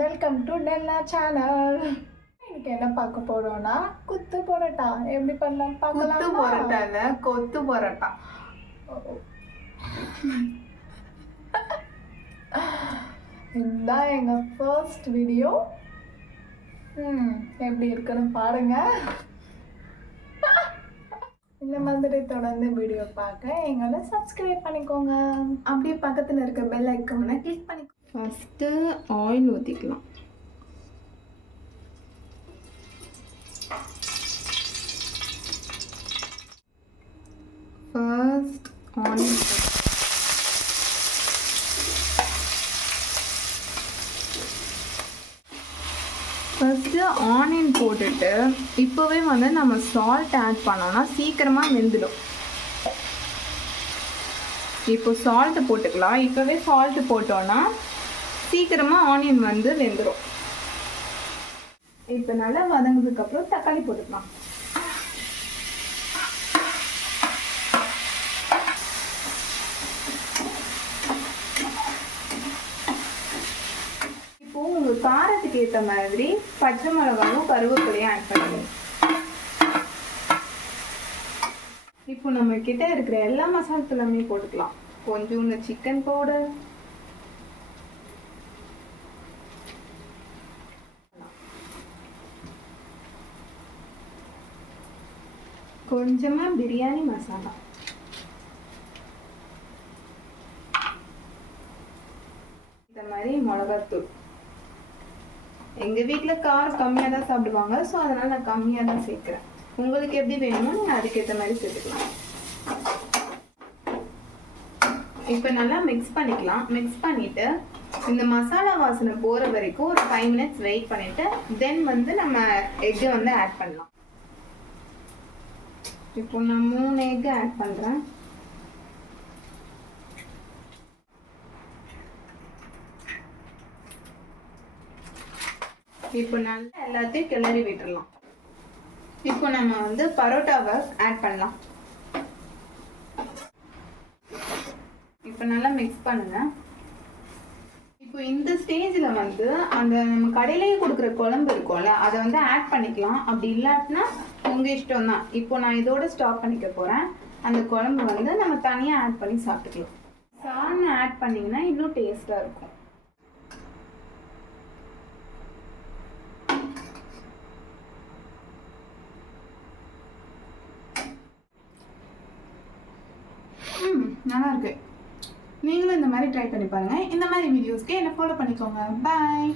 Welcome to Della channel. இன்னைக்கு என்ன பார்க்க போறோம்னா குத்து பரோட்டா எப்படி பண்ணலாம் பார்க்கலாம். குத்து பரோட்டா இல்ல, கொத்து பரோட்டா. இதுதான் எங்க ஃபர்ஸ்ட் வீடியோ. எப்படி இருக்குன்னு பாருங்க. இந்த மாதிரி தொடர்ந்து வீடியோ பார்க்க எங்களை சப்ஸ்கிரைப் பண்ணிக்கோங்க. அப்படியே பக்கத்தில் இருக்க பெல் ஐக்கானை கிளிக் பண்ணிக்கோ. ஃபஸ்ட்டு ஆயில் ஊற்றிக்கலாம். ஃபர்ஸ்ட் ஆனியன் ஃபஸ்ட்டு ஆனியன் போட்டுட்டு இப்போவே வந்து நம்ம சால்ட் ஆட் பண்ணோன்னா சீக்கிரமாக வெந்துடும். இப்போ சால்ட்டு போட்டுக்கலாம். இப்போவே சால்ட்டு போட்டோன்னா சீக்கிரமாக ஆனியன் வந்து வெந்துடும். இப்போ நல்லா வதங்கினதுக்கப்புறம் தக்காளி போட்டுக்கலாம். இப்போ உங்கள் காரத்துக்கு ஏற்ற மாதிரி பச்சை மிளகாயும் கருவேப்பிலையும் ஆட் பண்ணுங்க. இப்போ நம்ம கிட்ட இருக்கிற எல்லா மசாலாமே போட்டுக்கலாம். கொஞ்சோண்டு சிக்கன் பவுடர், கொஞ்சமா பிரியாணி மசாலா, இந்த மாதிரி மிளகாத்தூள். எங்க வீட்டுல காரம் கம்மியா தான் சாப்பிடுவாங்க, ஸோ அதனால நான் கம்மியா தான் சேர்க்கிறேன். உங்களுக்கு எப்படி வேணுமோ நீங்க அதுக்கேற்ற மாதிரி சேர்த்துக்கலாம். இப்போ நல்லா மிக்ஸ் பண்ணிக்கலாம். மிக்ஸ் பண்ணிட்டு இந்த மசாலா வாசனை போற வரைக்கும் ஒரு 5 minutes வெயிட் பண்ணிட்டு தென் வந்து நம்ம எக் வந்து ஆட் பண்ணலாம். இப்போ நான் 3 எக் ஆட் பண்றேன். இப்போ நல்லா எல்லாத்தையும் கிளறி விட்டுறலாம். இப்போ நம்ம வந்து பரோட்டாவை ஆட் பண்ணலாம். இப்போ நல்லா மிக்ஸ் பண்ணுங்க. இப்போ இந்த ஸ்டேஜில் வந்து அந்த நம்ம கடையிலேயே கொடுக்குற குழம்பு இருக்கும்ல, அதை வந்து ஆட் பண்ணிக்கலாம். அப்படி இல்லாட்டினா உங்கள் இஷ்டம் தான். இப்போ நான் இதோட ஸ்டாப் பண்ணிக்க போகிறேன். அந்த குழம்பு வந்து நம்ம தனியாக ஆட் பண்ணி சாப்பிட்டுக்கலாம். சால்னா ஆட் பண்ணிங்கன்னா இன்னும் டேஸ்ட்டாக இருக்கும். நல்லா இருக்கு. நீங்களும் இந்த மாதிரி ட்ரை பண்ணி பாருங்க. இந்த மாதிரி வீடியோஸ்க்கு என்ன ஃபாலோ பண்ணிக்கோங்க. பாய்.